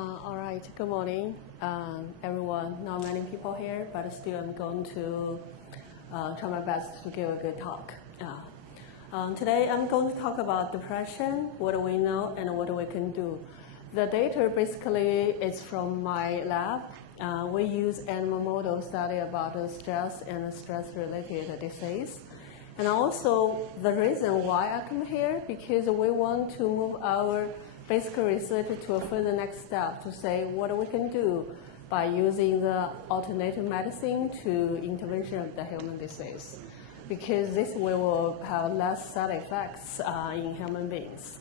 All right, good morning, everyone. Not many people here, but still I'm going to try my best to give a good talk. Today I'm going to talk about depression, what do we know and what we can do. The data basically is from my lab. We use animal model study about stress and stress-related disease. And also the reason why I come here, because we want to move our basic research to a further next step to say what we can do by using the alternative medicine to intervention of the human disease. Because this will have less side effects in human beings.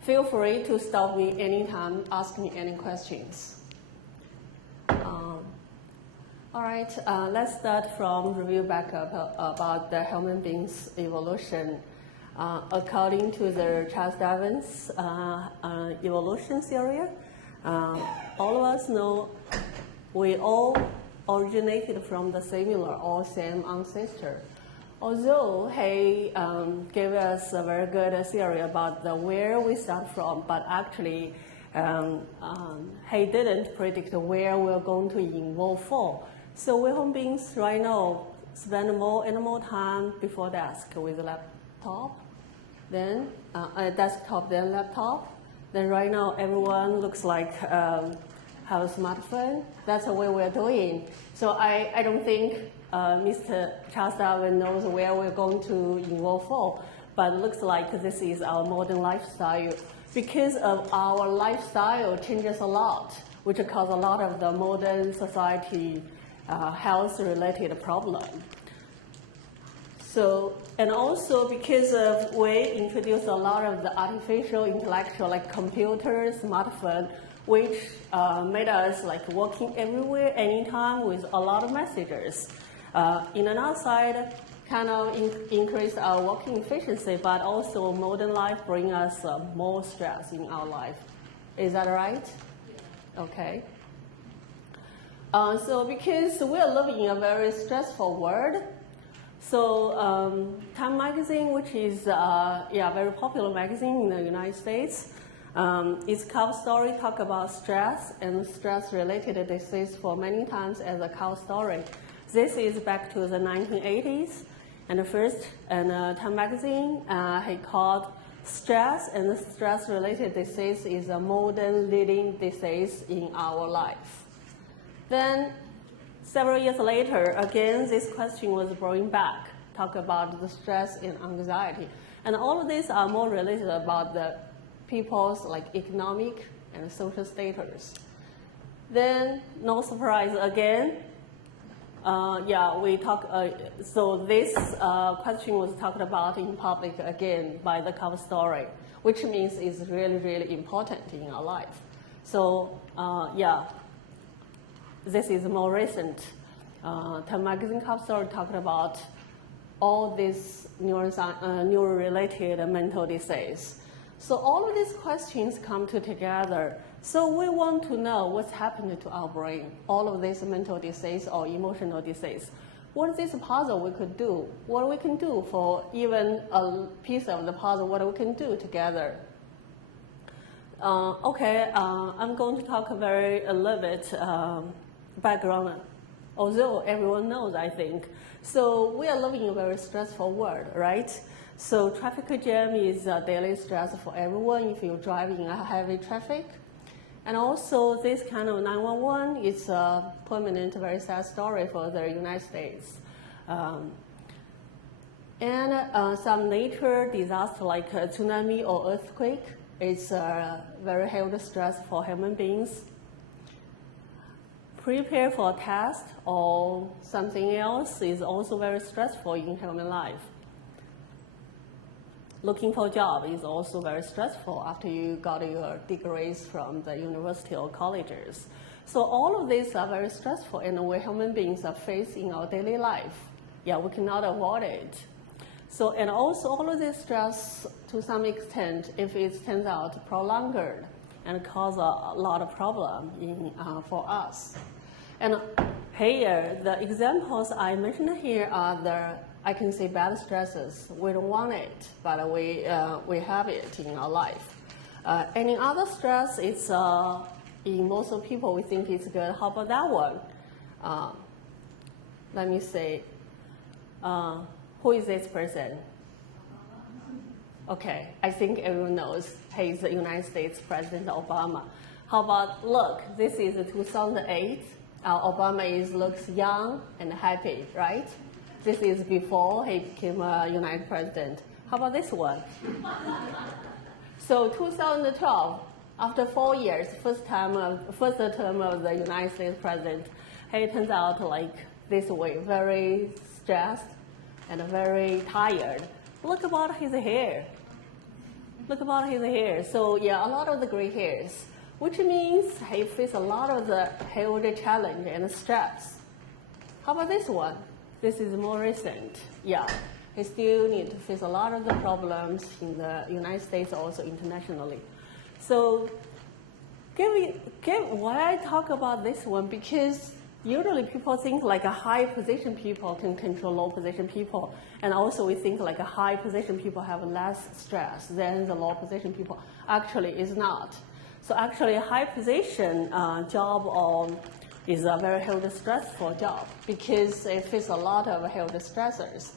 Feel free to stop me anytime, ask me any questions. All right, let's start from review back up about the human beings' evolution. According to the Charles Darwin's evolution theory, all of us know we all originated from the similar or same ancestor. Although he gave us a very good theory about where we start from, but actually he didn't predict where we're going to evolve for. So we human beings right now spend more and more time before desk with a laptop, then desktop, then laptop. Then right now everyone looks like have a smartphone. That's the way we're doing. So I don't think Mr. Charles Darwin knows where we're going to evolve for, but it looks like this is our modern lifestyle. Because of our lifestyle changes a lot, which cause a lot of the modern society health-related problem. So, and also because of we introduce a lot of the artificial intellectual like computer, smartphone, which made us like working everywhere, anytime with a lot of messages. In another side, kind of increase our working efficiency, but also modern life bring us more stress in our life. Is that right? Yeah. Okay. So because we are living in a very stressful world, so Time Magazine, which is a very popular magazine in the United States, its cover story talk about stress and stress-related disease for many times as a cover story. This is back to the 1980s, and the first Time Magazine he called stress and stress-related disease is a modern leading disease in our life. Then, several years later, again, this question was brought back, talk about the stress and anxiety. And all of these are more related about the people's like economic and social status. Then, no surprise again, we talk, so this question was talked about in public again by the cover story, which means it's really, really important in our life. So, this is more recent. Time Magazine cover story talked about all these neuro-related mental disease. So all of these questions come together. So we want to know what's happening to our brain, all of this mental disease or emotional disease. What is this puzzle we could do? What we can do for even a piece of the puzzle, what we can do together. I'm going to talk a little bit background, although everyone knows, I think. So we are living in a very stressful world, right? So traffic jam is a daily stress for everyone if you're driving in a heavy traffic. And also this kind of 911 is a permanent, very sad story for the United States. Some nature disaster like a tsunami or earthquake is a very heavy stress for human beings. Prepare for a test or something else is also very stressful in human life. Looking for a job is also very stressful after you got your degrees from the university or colleges. So all of these are very stressful, and we human beings are facing our daily life. We cannot avoid it. So, and also all of this stress, to some extent, if it turns out prolonged and cause a lot of problem for us. And here, the examples I mentioned here are I can say bad stresses. We don't want it, but we have it in our life. Any other stress, it's in most of people, we think it's good. How about that one? Let me say, who is this person? Okay, I think everyone knows he's the United States President Obama. How about, look, this is 2008. Obama looks young and happy, right? This is before he became a United President. How about this one? So 2012, after 4 years, first term of the United States President, he turns out like this way, very stressed and very tired. Look about his hair. Look about his hair. So yeah, a lot of the gray hairs, which means he faces a lot of the health challenge and stress. How about this one? This is more recent. Yeah, he still needs to face a lot of the problems in the United States, also internationally. So why I talk about this one? Because usually people think like a high position people can control low position people. And also we think like a high position people have less stress than the low position people. Actually, it's not. So actually a high position job is a very health stressful job because it faces a lot of health stressors.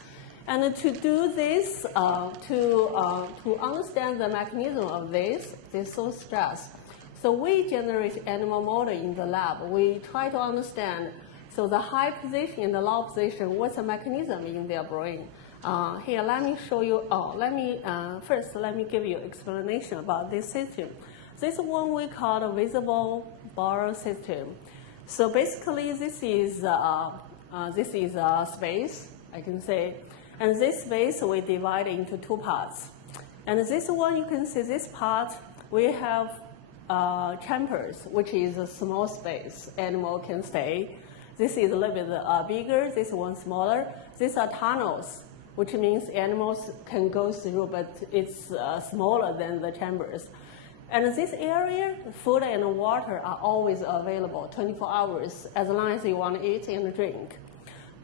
And to do this, to understand the mechanism of this so stress. So we generate animal model in the lab. We try to understand, so the high position and the low position, what's the mechanism in their brain? Here, let me show you, first let me give you explanation about this system. This one we call a visible bar system. So basically this is a space, I can say, and this space we divide into two parts. And this one, you can see this part, we have chambers, which is a small space animal can stay. This is a little bit bigger, this one smaller. These are tunnels, which means animals can go through, but it's smaller than the chambers. And this area, food and water are always available 24 hours, as long as you want to eat and drink.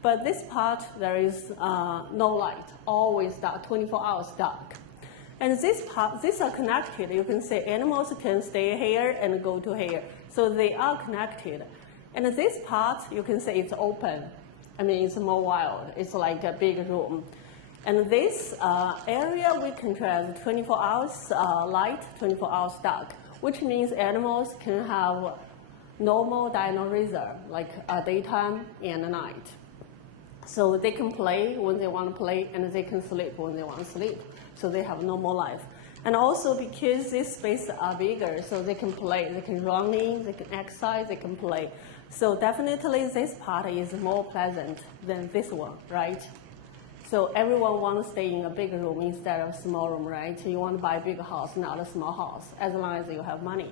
But this part, there is no light, always dark, 24 hours dark. And this part, these are connected. You can say animals can stay here and go to here. So they are connected. And this part, you can say it's open. I mean, it's more wild. It's like a big room. And this area we control 24 hours light, 24 hours dark, which means animals can have normal dino-rhythm, like daytime and night. So they can play when they want to play, and they can sleep when they want to sleep. So they have normal life. And also because these spaces are bigger, so they can play, they can run in, they can exercise, they can play. So definitely this part is more pleasant than this one, right? So everyone wants to stay in a big room instead of a small room, right? You want to buy a big house, not a small house, as long as you have money.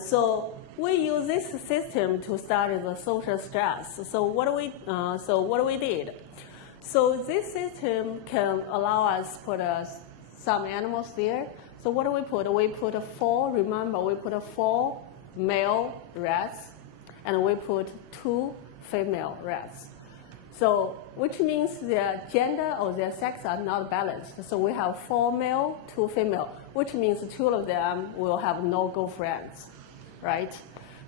So we use this system to study the social stress. So what do we did? So this system can allow us to put some animals there. So what do we put? We put 4, remember, we put 4 male rats, and we put 2 female rats. So, which means their gender or their sex are not balanced. So we have 4 male, 2 female, which means 2 of them will have no girlfriends, right?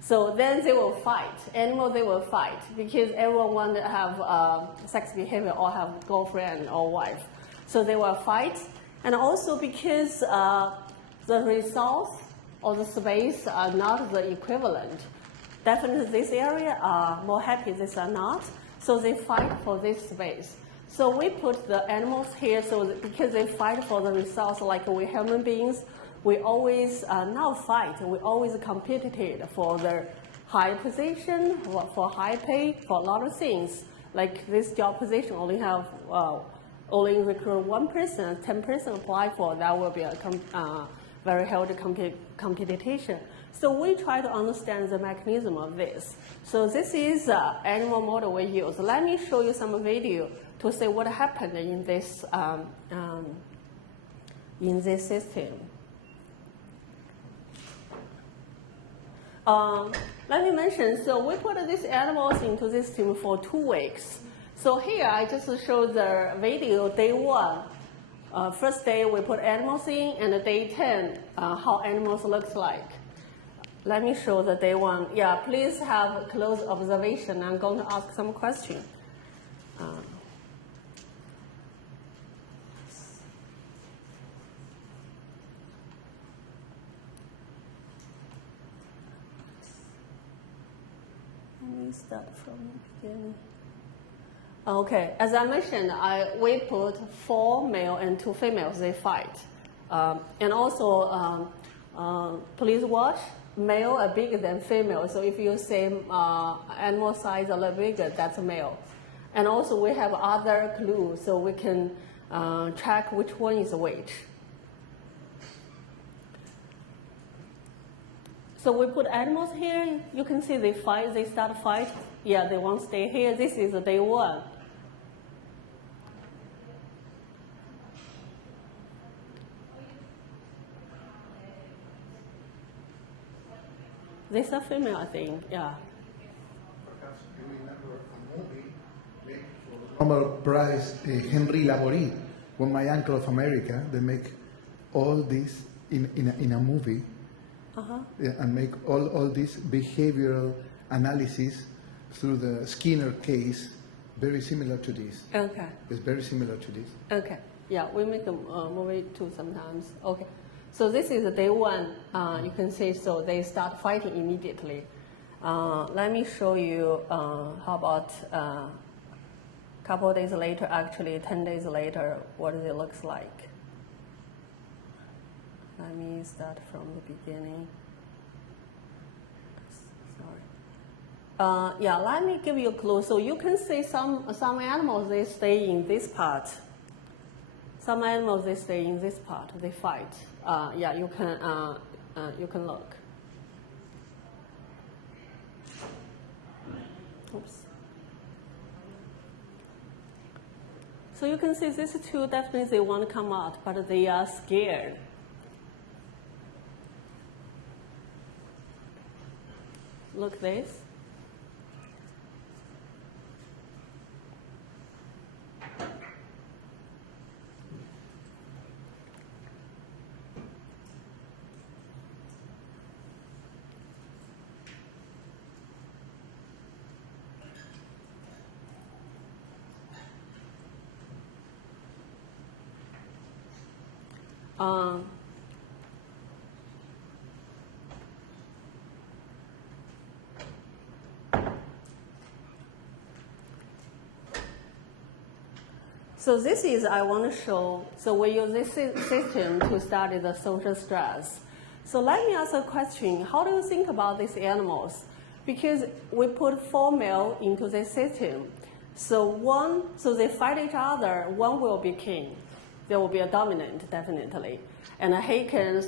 So then they will fight. Animals, they will fight because everyone wants to have sex behavior or have girlfriend or wife. So they will fight. And also because the resource or the space are not the equivalent. Definitely this area are more happy, this are not. So they fight for this space. So we put the animals here so that because they fight for the resource like we human beings, we always not fight, we always competed for the high position, for high pay, for a lot of things. Like this job position only have, only recruit 1 person, 10 person apply for, that will be a very healthy competition. So we try to understand the mechanism of this. So this is the animal model we use. Let me show you some video to see what happened in this system. Let me mention, so we put these animals into this system for 2 weeks. So here I just show the video day 1. First day we put animals in, and day 10, how animals looks like. Let me show the day 1. Yeah, please have close observation. I'm going to ask some questions. Let me start from the beginning. Okay, as I mentioned, we put 4 male and 2 females, they fight. And also, please watch, male are bigger than female, so if you say animal size a little bigger, that's a male. And also we have other clues, so we can track which one is which. So we put animals here, you can see they fight, they start a fight. Yeah, they won't stay here. This is day 1. This is a female, I think, yeah. Perhaps you remember a movie made for Nobel Prize, Henry Laborie, When My Uncle of America. They make all this in a movie, and make all this behavioral analysis through the Skinner case, very similar to this. Okay. It's very similar to this. Okay. Yeah, we make a movie too sometimes. Okay. So this is day 1. You can see, so they start fighting immediately. Let me show you how about a couple of days later, actually 10 days later, what it looks like. Let me start from the beginning. Sorry. Yeah, let me give you a clue. So you can see some animals, they stay in this part. Some animals, they stay in this part, they fight. Yeah, you can look. Oops. So you can see these 2 definitely they want to come out, but they are scared. Look this. So this is, I want to show, so we use this system to study the social stress. So let me ask a question. How do you think about these animals? Because we put 4 male into this system. So they fight each other, one will be king. There will be a dominant, definitely. And he can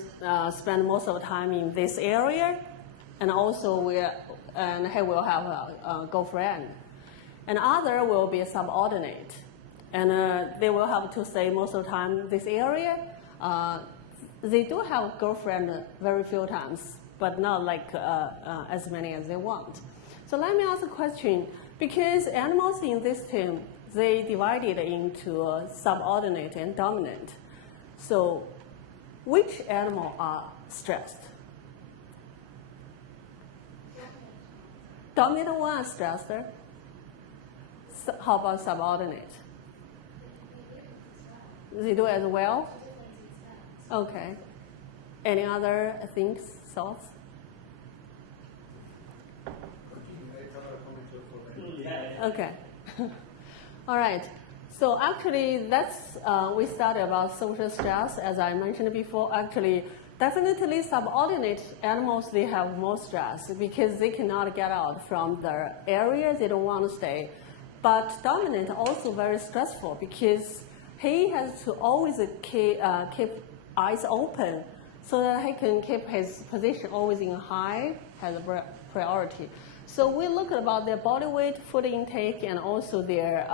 spend most of the time in this area, and also he will have a girlfriend. And other will be a subordinate. And they will have to stay most of the time in this area. They do have girlfriend very few times, but not like as many as they want. So let me ask a question. Because animals in this team, they divided into subordinate and dominant. So which animal are stressed? Dominant one is stressed. How about subordinate? They do as well? Okay. Any other things, thoughts? Okay. All right. So actually, that's we studied about social stress, as I mentioned before. Actually, definitely subordinate animals, they have more stress because they cannot get out from their area. They don't want to stay. But dominant also very stressful because he has to always keep eyes open so that he can keep his position always in high, has a priority. So we look about their body weight, food intake, and also their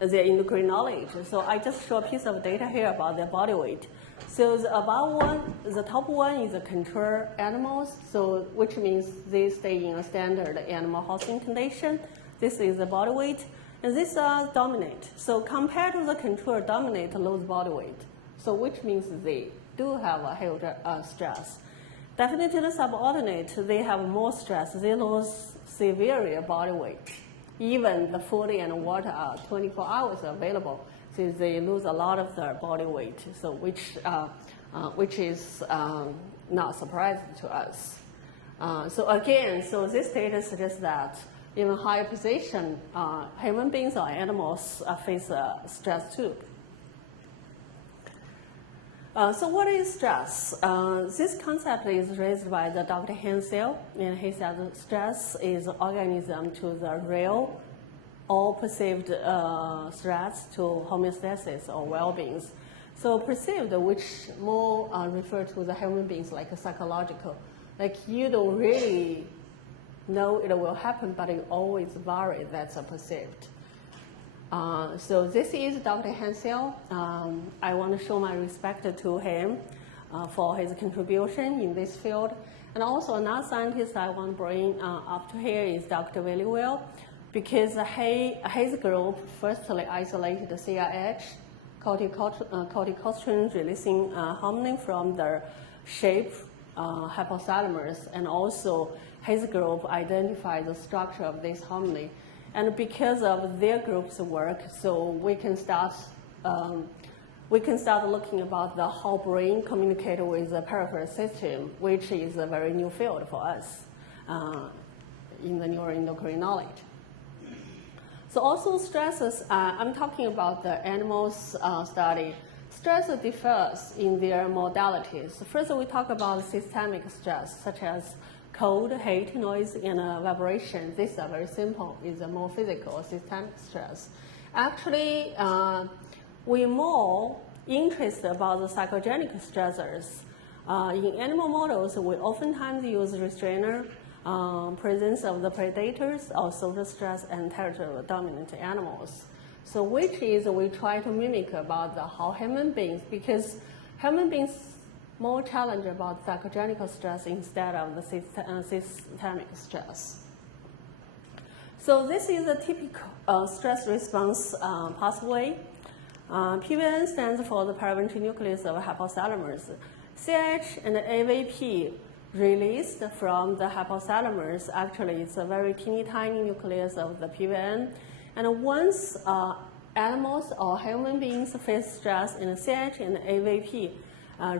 endocrinology. So I just show a piece of data here about their body weight. So the top one is the control animals, so which means they stay in a standard animal housing condition. This is the body weight. and these are dominant. So compared to the control, dominate lose body weight. So which means they do have a higher stress. Definitely the subordinate, they have more stress. They lose severe body weight. Even the food and water are 24 hours available, so they lose a lot of their body weight. So which is not surprising to us. So again, so this data suggests that even higher position, human beings or animals face stress too. So what is stress? This concept is raised by the Dr. Hensel, and he said stress is organism to the real or perceived threats to homeostasis or well-being. So perceived, which more refer to the human beings like psychological, like you don't really know it will happen, but you always worry that's perceived. So this is Dr. Hensel. I want to show my respect to him for his contribution in this field. And also another scientist I want to bring up to here is Dr. Willie Weil, because his group firstly isolated the CRH, corticotropin releasing hormone from the shape hypothalamus, and also his group identified the structure of this hormone. And because of their group's work, so we can start looking about the how brain communicates with the peripheral system, which is a very new field for us in the neuroendocrinology. So also stresses, I'm talking about the animals study. Stress differs in their modalities. First, we talk about systemic stress, such as cold, heat, noise, and vibration. These are very simple. It's a more physical systemic stress. Actually, we're more interested about the psychogenic stressors. In animal models, we oftentimes use restrainer, presence of the predators, or social stress, and territorial dominant animals. So which is we try to mimic about how human beings, because human beings more challenged about psychogenic stress instead of the systemic stress. So this is a typical stress response pathway. PVN stands for the periventricular nucleus of hypothalamus. CH and AVP released from the hypothalamus. Actually, it's a very teeny tiny nucleus of the PVN. And once animals or human beings face stress in CH and AVP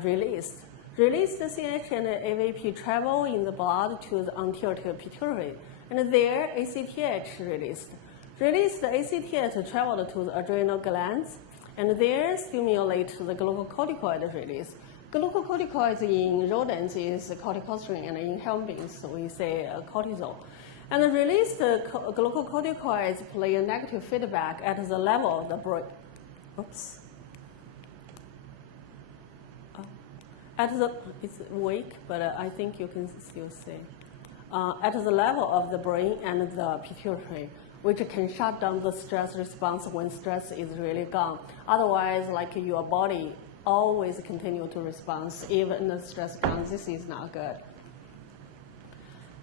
released the CH and AVP travel in the blood to the anterior pituitary, and there ACTH released the ACTH traveled to the adrenal glands, and there stimulate the glucocorticoid release. Glucocorticoids in rodents is corticosteroid, and in human beings we say cortisol. And the released glucocorticoids play a negative feedback at the level of the brain. Oops. It's weak, but I think you can still see. At the level of the brain and the pituitary, which can shut down the stress response when stress is really gone. Otherwise, like your body always continue to respond, even the stress gone. This is not good.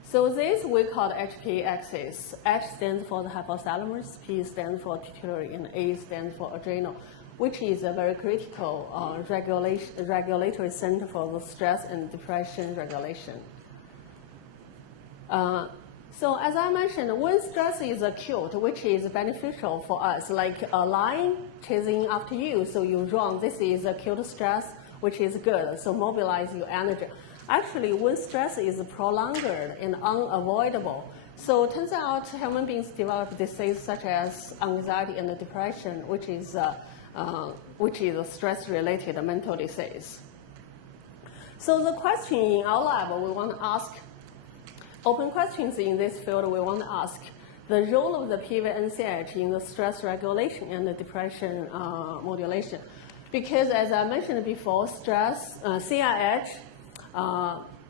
So this we call the HP axis. H stands for the hypothalamus, P stands for pituitary, and A stands for adrenal, which is a very critical regulatory center for the stress and depression regulation. So as I mentioned, when stress is acute, which is beneficial for us, like a lion chasing after you, so you run, this is acute stress, which is good, so mobilize your energy. Actually, when stress is prolonged and unavoidable, so it turns out human beings develop disease such as anxiety and depression, which is a stress-related mental disease. So the question in our lab, we want to ask, open questions in this field, we want to ask the role of the PVNCH in the stress regulation and the depression modulation. Because as I mentioned before, stress, CRH,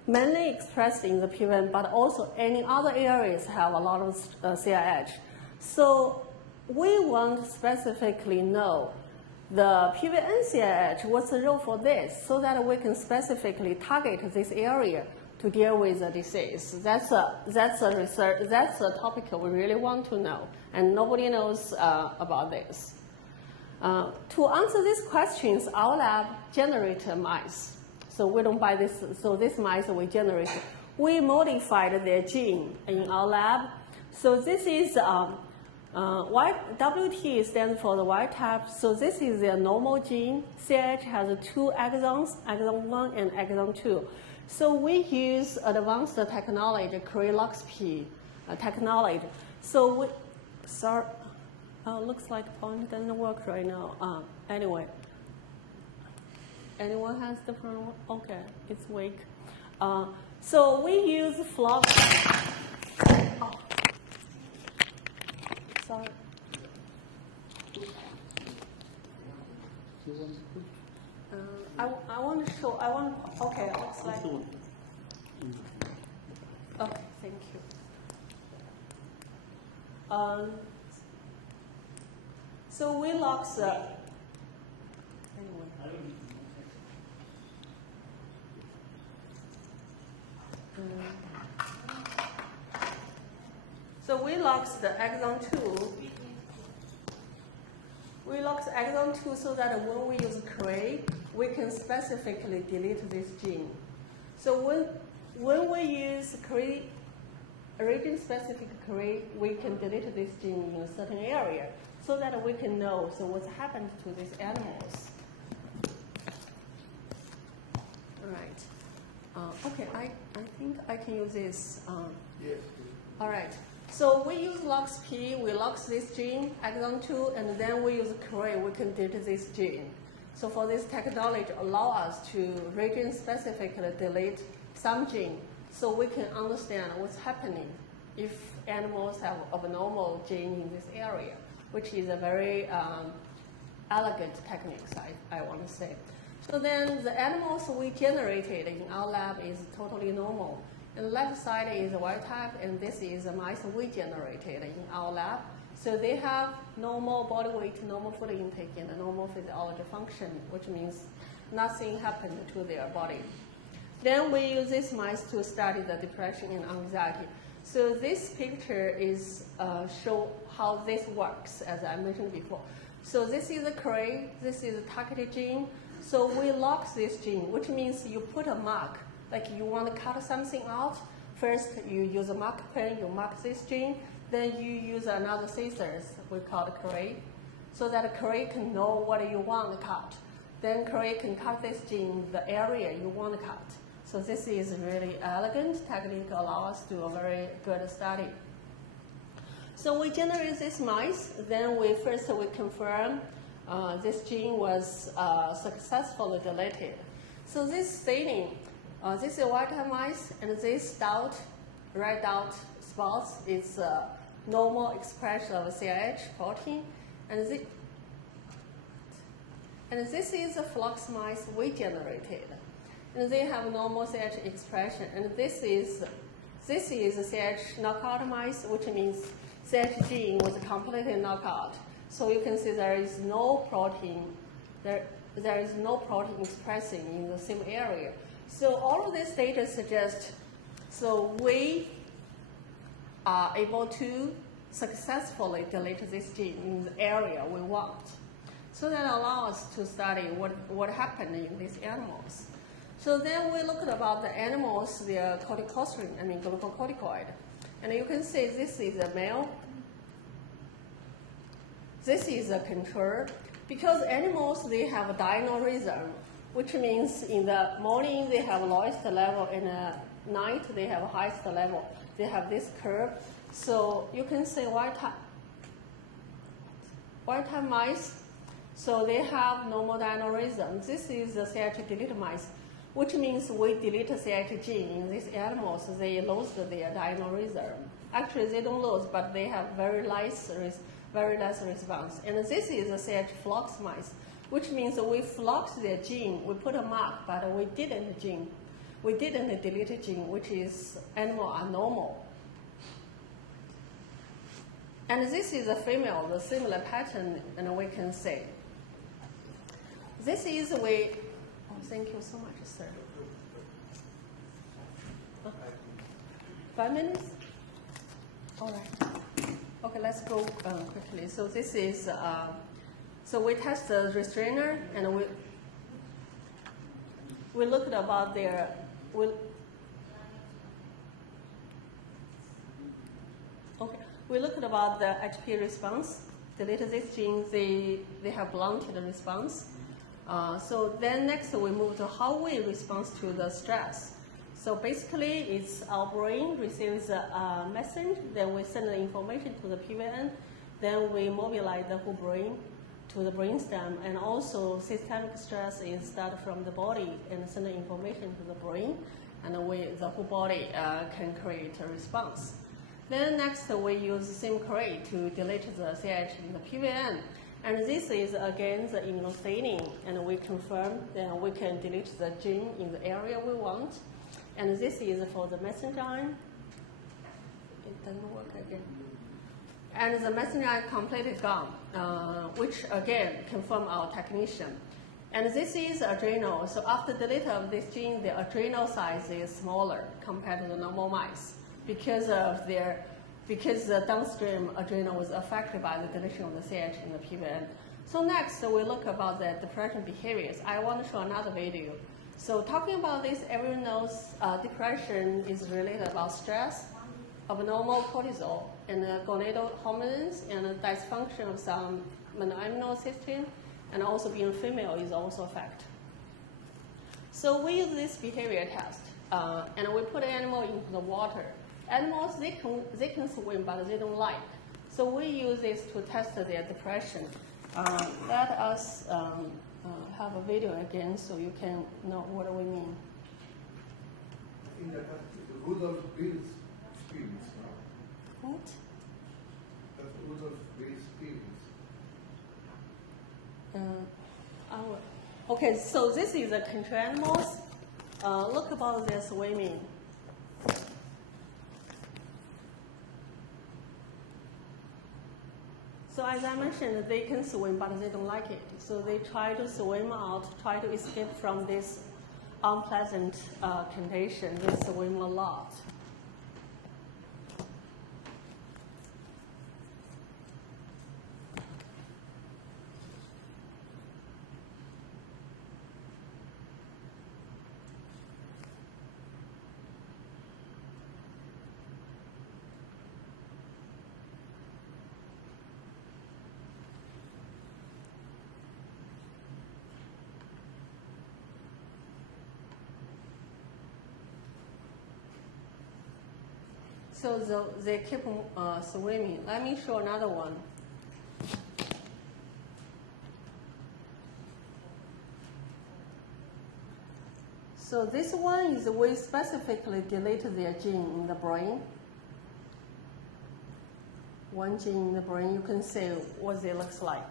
mainly expressed in the PVN, but also any other areas have a lot of CRH. So we want to specifically know the PVN-CRH, what's the role for this, so that we can specifically target this area to deal with the disease. That's a research. That's a topic we really want to know, and nobody knows about this. To answer these questions, our lab generates mice. So we don't buy this. So these mice we generate. We modified their gene in our lab. So this is WT stands for the wild type. So this is their normal gene. CAH has 2 exons, exon 1 and exon 2. So we use advanced technology, Cray-LoxP technology. So we, sorry, looks like point doesn't work right now. Anyway, anyone has different one? Okay, it's weak. So we use flock. Oh. Sorry. I want to show. Okay, looks like. Okay, thank you. So we lock the. Anyway. So we lock the exon 2. We lock the exon 2 so that when we use Cray, we can specifically delete this gene. So when we use Cray, region-specific Cray, we can delete this gene in a certain area so that we can know what's happened to these animals. All right. Okay, I think I can use this. Yes. All right. So we use LoxP, we lock this gene, exon 2, and then we use Cray, we can delete this gene. So for this technology, allow us to region-specifically delete some gene so we can understand what's happening if animals have abnormal gene in this area, which is a very elegant technique, I want to say. So then the animals we generated in our lab is totally normal. And the left side is a wild type, and this is the mice we generated in our lab. So they have normal body weight, normal food intake, and normal physiology function, which means nothing happened to their body. Then we use these mice to study the depression and anxiety. So this picture is show how this works, as I mentioned before. So this is a Cray, this is a targeted gene. So we lock this gene, which means you put a mark. Like you want to cut something out, first you use a mark pen, you mark this gene, then you use another scissors, we call it Cray, so that Cray can know what you want to cut. Then Cray can cut this gene, the area you want to cut. So this is really elegant technique, allow us to do a very good study. So we generate these mice, then we confirm this gene was successfully deleted. So this staining, this is white type mice, and this red dot spots is normal expression of CAH protein, and this is the flux mice we generated, and they have normal CAH expression, and this is CAH knockout mice, which means CAH gene was completely knocked out. So you can see there is no protein, there is no protein expressing in the same area. So all of this data suggests, so we are able to successfully delete this gene in the area we want. So that allows us to study what happened in these animals. So then we looked about the animals, their corticosteroid, glucocorticoid. And you can see this is a male. This is a control. Because animals, they have a diurnal rhythm, which means in the morning they have lowest level, and at night they have highest level. They have this curve. So you can see white type mice, so they have normal diurnal rhythm. This is the CAH deleted mice, which means we delete the CAH gene in these animals, they lose their diurnal rhythm. Actually, they don't lose, but they have very less response. And this is the CAH flux mice, which means we flux their gene, we put a mark, but we didn't delete a gene, which is animal are normal. And this is a female, the similar pattern, and we can see. This is oh, thank you so much, sir. 5 minutes? All right. Okay, let's go quickly. So this is, so we test the restrainer, and we looked about their, we looked about the HP response. Deleted this gene, they have blunted response. So then next we move to how we respond to the stress. So basically, it's our brain receives a message, then we send the information to the PVN, then we mobilize the whole brain to the brainstem, and also systemic stress is started from the body and send the information to the brain, and the whole body can create a response. Then next we use SimCreate to delete the CH in the PVN. And this is again the immunostaining, and we confirm that we can delete the gene in the area we want. And this is for the messenger RNA. It doesn't work again. And the messenger RNA completely gone, which again confirm our technician. And this is adrenal. So after delete of this gene, the adrenal size is smaller compared to the normal mice because the downstream adrenal was affected by the deletion of the CH in the PVN. So next, we look about the depression behaviors. I want to show another video. So talking about this, everyone knows depression is related about stress, abnormal cortisol, and gonadal hormones, and the dysfunction of some monoamine system, and also being female is also a fact. So we use this behavior test, and we put animal into the water. Animals, they can swim, but they don't like. So we use this to test their depression. Let us have a video again so you can know what we mean. I think that that's Rudolf Bill's experience, no? What? That's Rudolf Bill's experience. Okay, so this is the control animals. Look about their swimming. So as I mentioned, they can swim, but they don't like it. So they try to swim out, try to escape from this unpleasant condition. They swim a lot. So they keep swimming. Let me show another one. So this one is we specifically delete their gene in the brain. One gene in the brain, you can see what it looks like.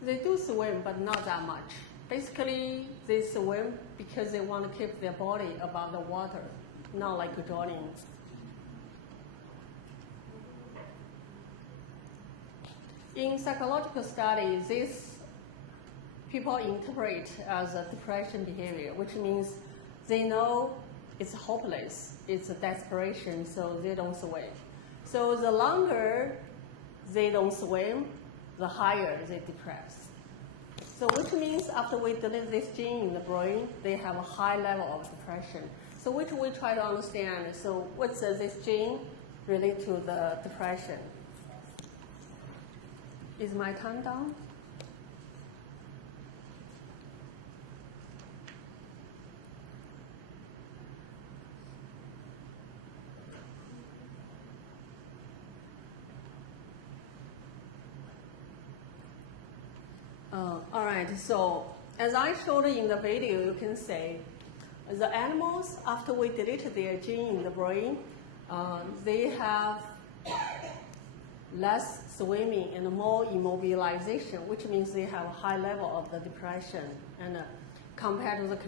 They do swim, but not that much. Basically, they swim because they want to keep their body above the water, not like drowning. In psychological studies, these people interpret as a depression behavior, which means they know it's hopeless, it's a desperation, so they don't swim. So the longer they don't swim, the higher they depress. So which means after we delete this gene in the brain, they have a high level of depression. So which we try to understand, so what's this gene relate to the depression? Is my time down? All right, so as I showed in the video, you can see the animals, after we delete their gene in the brain, they have less swimming and more immobilization, which means they have a high level of the depression and compared to the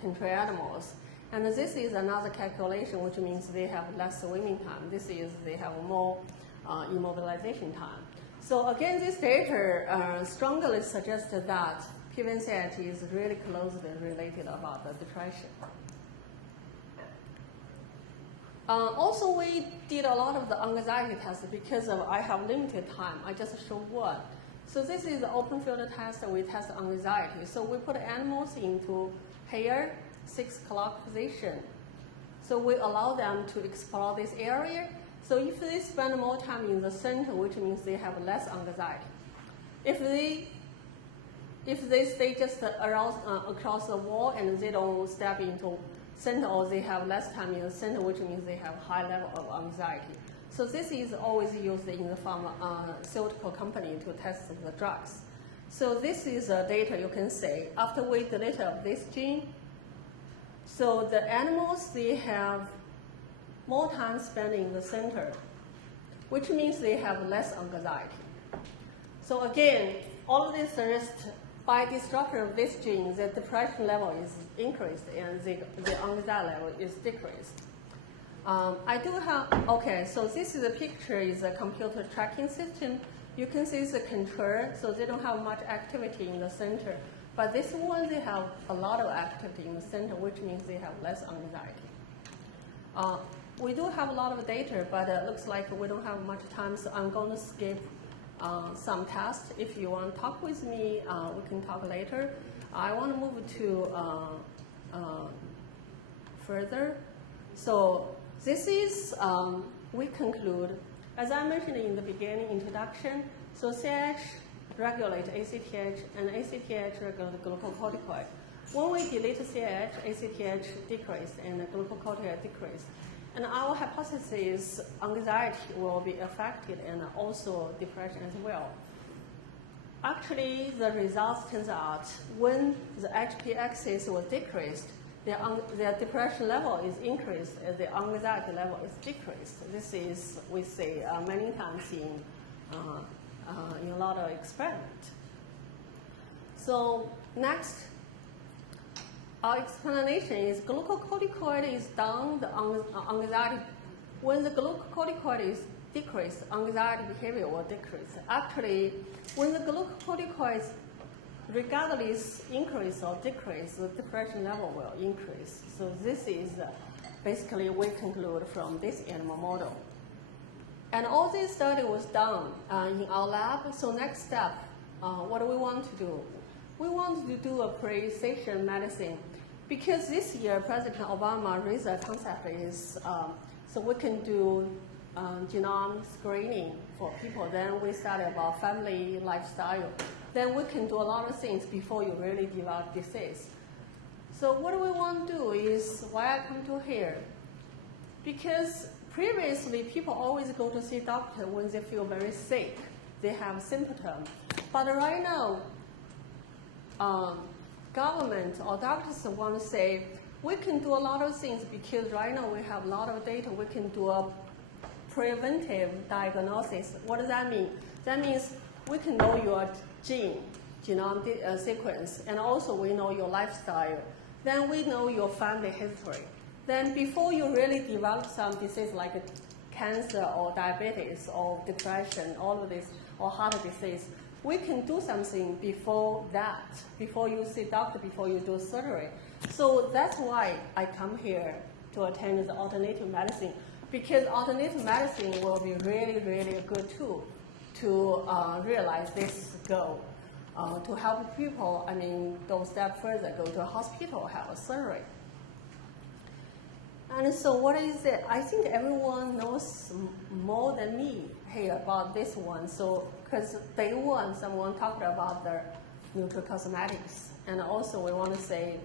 control animals. And this is another calculation, which means they have less swimming time. This is they have more immobilization time. So again, this data strongly suggests that PVNCH is really closely related about the depression. Also, we did a lot of the anxiety tests because I have limited time. I just show one. So this is the open field test. We test anxiety. So we put animals into here, 6 o'clock position. So we allow them to explore this area. So if they spend more time in the center, which means they have less anxiety. If they stay just around across the wall and they don't step into center, or they have less time in the center, which means they have high level of anxiety. So this is always used in the pharmaceutical company to test the drugs. So this is data you can see. After we delete this gene, so the animals, they have more time spent in the center, which means they have less anxiety. So again, all of this suggests by disruption of this gene, the depression level is increased and the anxiety level is decreased. I do have, okay, so this is a picture, is a computer tracking system. You can see the control, so they don't have much activity in the center. But this one, they have a lot of activity in the center, which means they have less anxiety. We do have a lot of data, but it looks like we don't have much time, so I'm going to skip some tests. If you want to talk with me, we can talk later. I want to move to further. So this is, we conclude, as I mentioned in the beginning introduction, so CH regulate ACTH and ACTH regulate glucocorticoid. When we delete CH, ACTH decreased and glucocorticoid decreased. And our hypothesis is anxiety will be affected and also depression as well. Actually, the results turns out when the HP axis was decreased, their depression level is increased and the anxiety level is decreased. This is, we see many times in a lot of experiments. So next, our explanation is glucocorticoid is down, the anxiety. When the glucocorticoid is decreased, anxiety behavior will decrease. Actually, when the glucocorticoids regardless increase or decrease, the depression level will increase. So this is basically we conclude from this animal model. And all this study was done in our lab. So next step, what do we want to do? We want to do a precision medicine. Because this year, President Obama raised a concept is, so we can do genome screening for people. Then we study about family lifestyle. Then we can do a lot of things before you really develop disease. So what we want to do is, why I come to here? Because previously, people always go to see doctor when they feel very sick. They have symptoms. But right now, government or doctors want to say, we can do a lot of things because right now we have a lot of data. We can do a preventive diagnosis. What does that mean? That means we can know your genome sequence, and also we know your lifestyle. Then we know your family history. Then before you really develop some disease like cancer or diabetes or depression, all of this, or heart disease, we can do something before that, before you see doctor, before you do surgery. So that's why I come here to attend the alternative medicine, because alternative medicine will be really, really a good tool to realize this goal, to help people, go a step further, go to a hospital, have a surgery. And so what is it? I think everyone knows more than me here about this one. So, because day one, someone talked about the nutracosmetics. And also we want to say,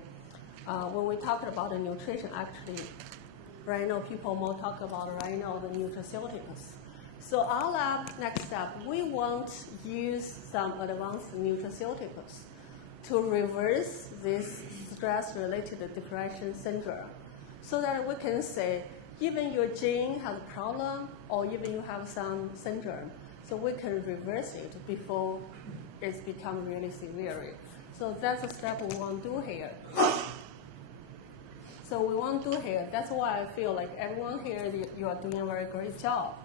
when we talked about the nutrition, actually, right now people more talk about right now the nutraceuticals. So our lab, next step, we want to use some advanced nutraceuticals to reverse this stress-related depression syndrome, so that we can say, even your gene has a problem, or even you have some syndrome, so we can reverse it before it's become really severe. So that's the step we want to do here. So we want to do here. That's why I feel like everyone here, you are doing a very great job,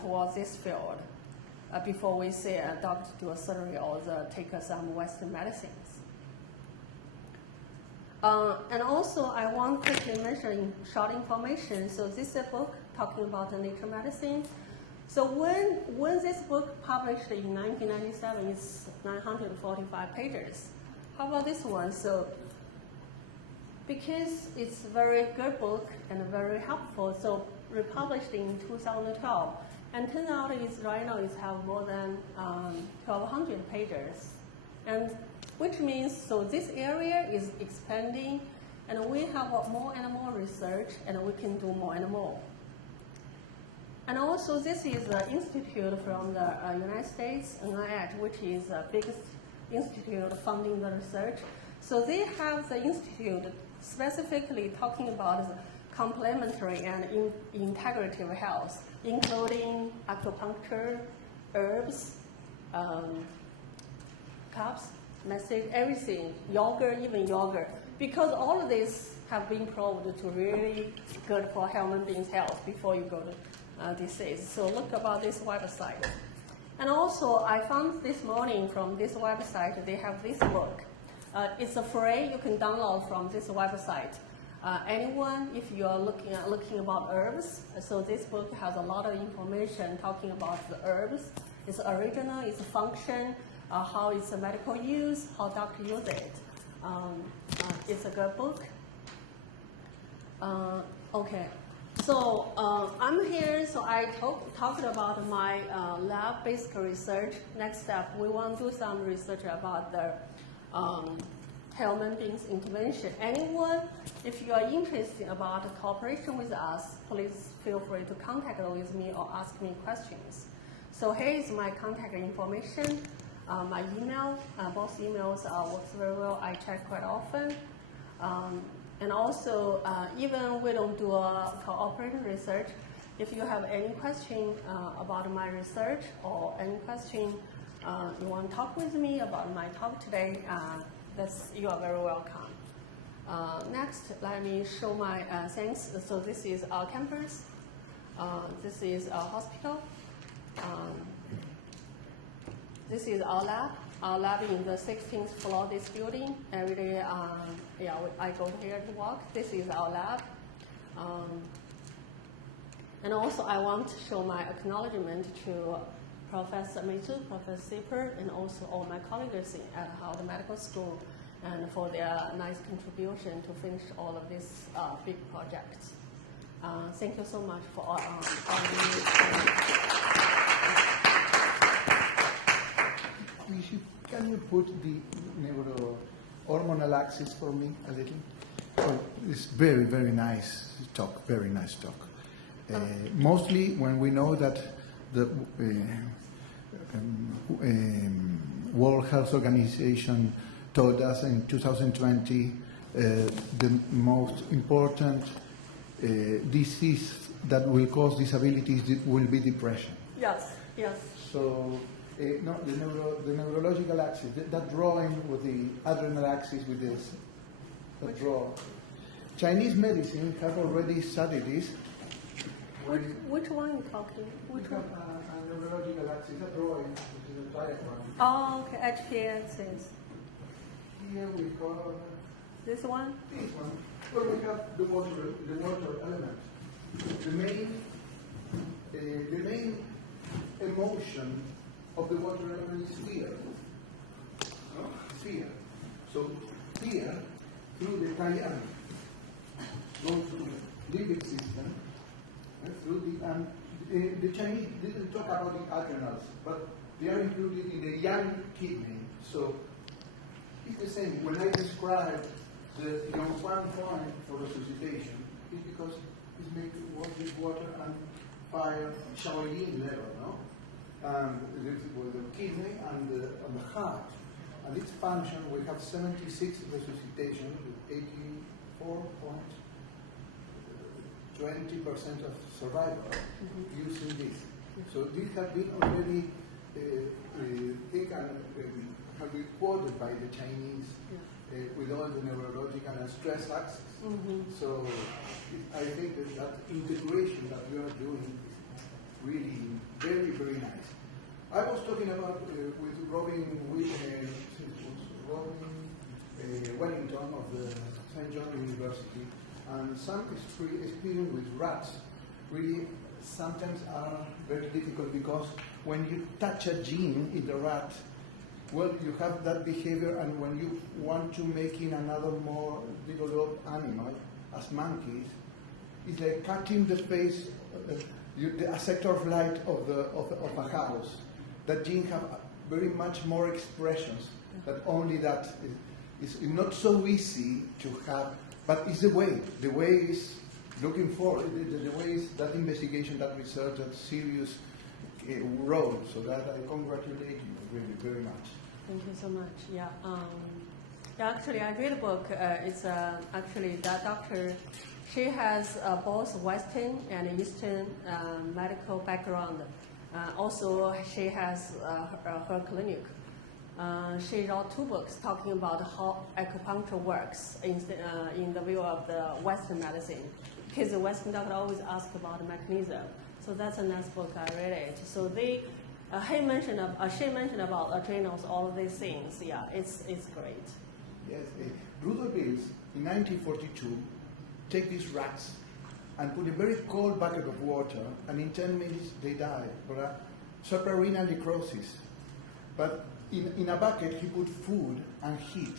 towards this field. before we say a doctor do a surgery or take some Western medicines. And also, I want to quickly mention short information. So this is a book talking about the nature medicine. So when this book published in 1997, it's 945 pages. How about this one? So because it's a very good book and very helpful, so republished in 2012, and turns out right now it have more than 1,200 pages, and which means so this area is expanding, and we have more and more research, and we can do more and more. And also, this is an institute from the United States, NIH, which is the biggest institute funding the research. So they have the institute specifically talking about the complementary and integrative health, including acupuncture, herbs, cups, massage, everything, yoga, even yoga, because all of this have been proved to really good for human beings' health before you go to disease. So look about this website. And also, I found this morning from this website, they have this book. It's free, you can download from this website. Anyone, if you are looking about herbs, so this book has a lot of information talking about the herbs, its original, its function, how it's a medical use, how doctors use it. It's a good book. Okay, so I'm here, so I talked about my lab-based research. Next step, we want to do some research about the human beings intervention. Anyone, if you are interested about cooperation with us, please feel free to contact with me or ask me questions. So here is my contact information, my email. Both emails works very well. I check quite often. And also, even we don't do a cooperative research, if you have any question about my research or any question you want to talk with me about my talk today, you are very welcome. Next, let me show my things. So this is our campus. This is our hospital. This is our lab. Our lab in the 16th floor of this building. Every day, I go here to work. This is our lab. And also, I want to show my acknowledgement to Professor Meizu, Professor Sipper, and also all my colleagues at Howard Medical School, and for their nice contribution to finish all of these big projects. Thank you so much for all Can you put the neurohormonal axis for me a little? Oh, it's very, very nice talk, very nice talk. Mostly when we know that the World Health Organization told us in 2020 the most important disease that will cause disabilities will be depression. Yes, yes. So, no, the neurological axis, that drawing with the adrenal axis with this, that draw. Chinese medicine have already studied this. Which one are you talking? Which one? A neurological axis, a drawing, which is a diagram. Oh, okay, HPAxis. Here we have This one? this one, where we have the water element. The main emotion of the water element is fear. No? Fear. So fear, through the Taiyan, goes to the limbic system, through the Chinese didn't talk about the adrenals, but they are included in the yang kidney. So it's the same. When I describe the one point for resuscitation, it's because it's made with water and fire, Shaolin level, no? With the kidney and the heart. And its function, we have 76 resuscitations with 20% of survival using this. So this has been already taken, have been quoted by the Chinese with all the neurological and stress axis. So I think that integration that we are doing is really very, very nice. I talking about with Robin Wellington of the St. John University, and some experience with rats really sometimes are very difficult, because when you touch a gene in the rat, well, you have that behavior, and when you want to make in another more developed animal, as monkeys, it's like cutting the face, a sector of light of a house. That gene have very much more expressions, that only that is not so easy to have, but it's the way. The way is looking forward, the way is that investigation, that research, that serious role, so that I congratulate you really very much. Thank you so much. Yeah. Actually, I read a book. It's actually that doctor. She has both Western and Eastern medical background. Also, she has her clinic. She wrote 2 books talking about how acupuncture works in the view of the Western medicine. Because the Western doctor always ask about the mechanism. So that's a nice book. I read it. So she mentioned about adrenals, all of these things. Yeah, it's great. Yes, Rudolf Bills in 1942 take these rats and put a very cold bucket of water, and in 10 minutes they die for a suprarenal necrosis. But in a bucket he put food and heat,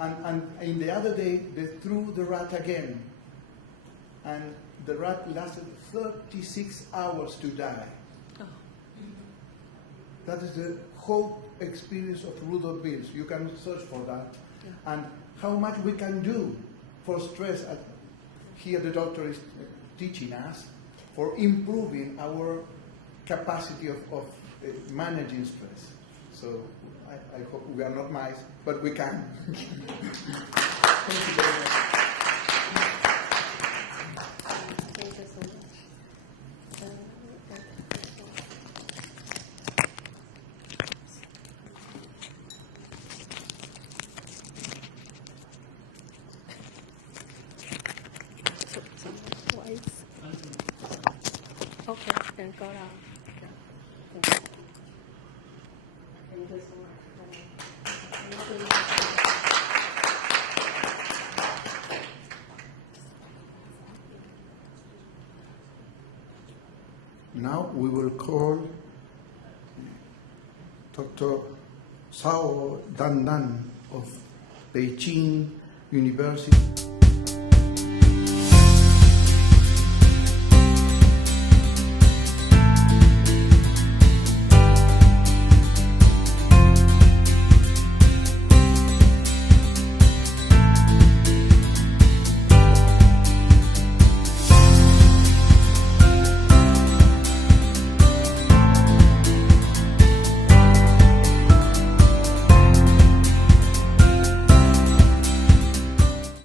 and in the other day they threw the rat again, and the rat lasted 36 hours to die. Oh. That is the whole experience of Rudolf Bills. You can search for that. Yeah. And how much we can do for stress. Here the doctor is teaching us for improving our capacity of managing stress. So I hope we are not mice, but we can. Thank you very much. Thank you so much. Okay, then go down. Thank you. Thank you so much. Now we will call Dr. Cao Dandan of Beijing University.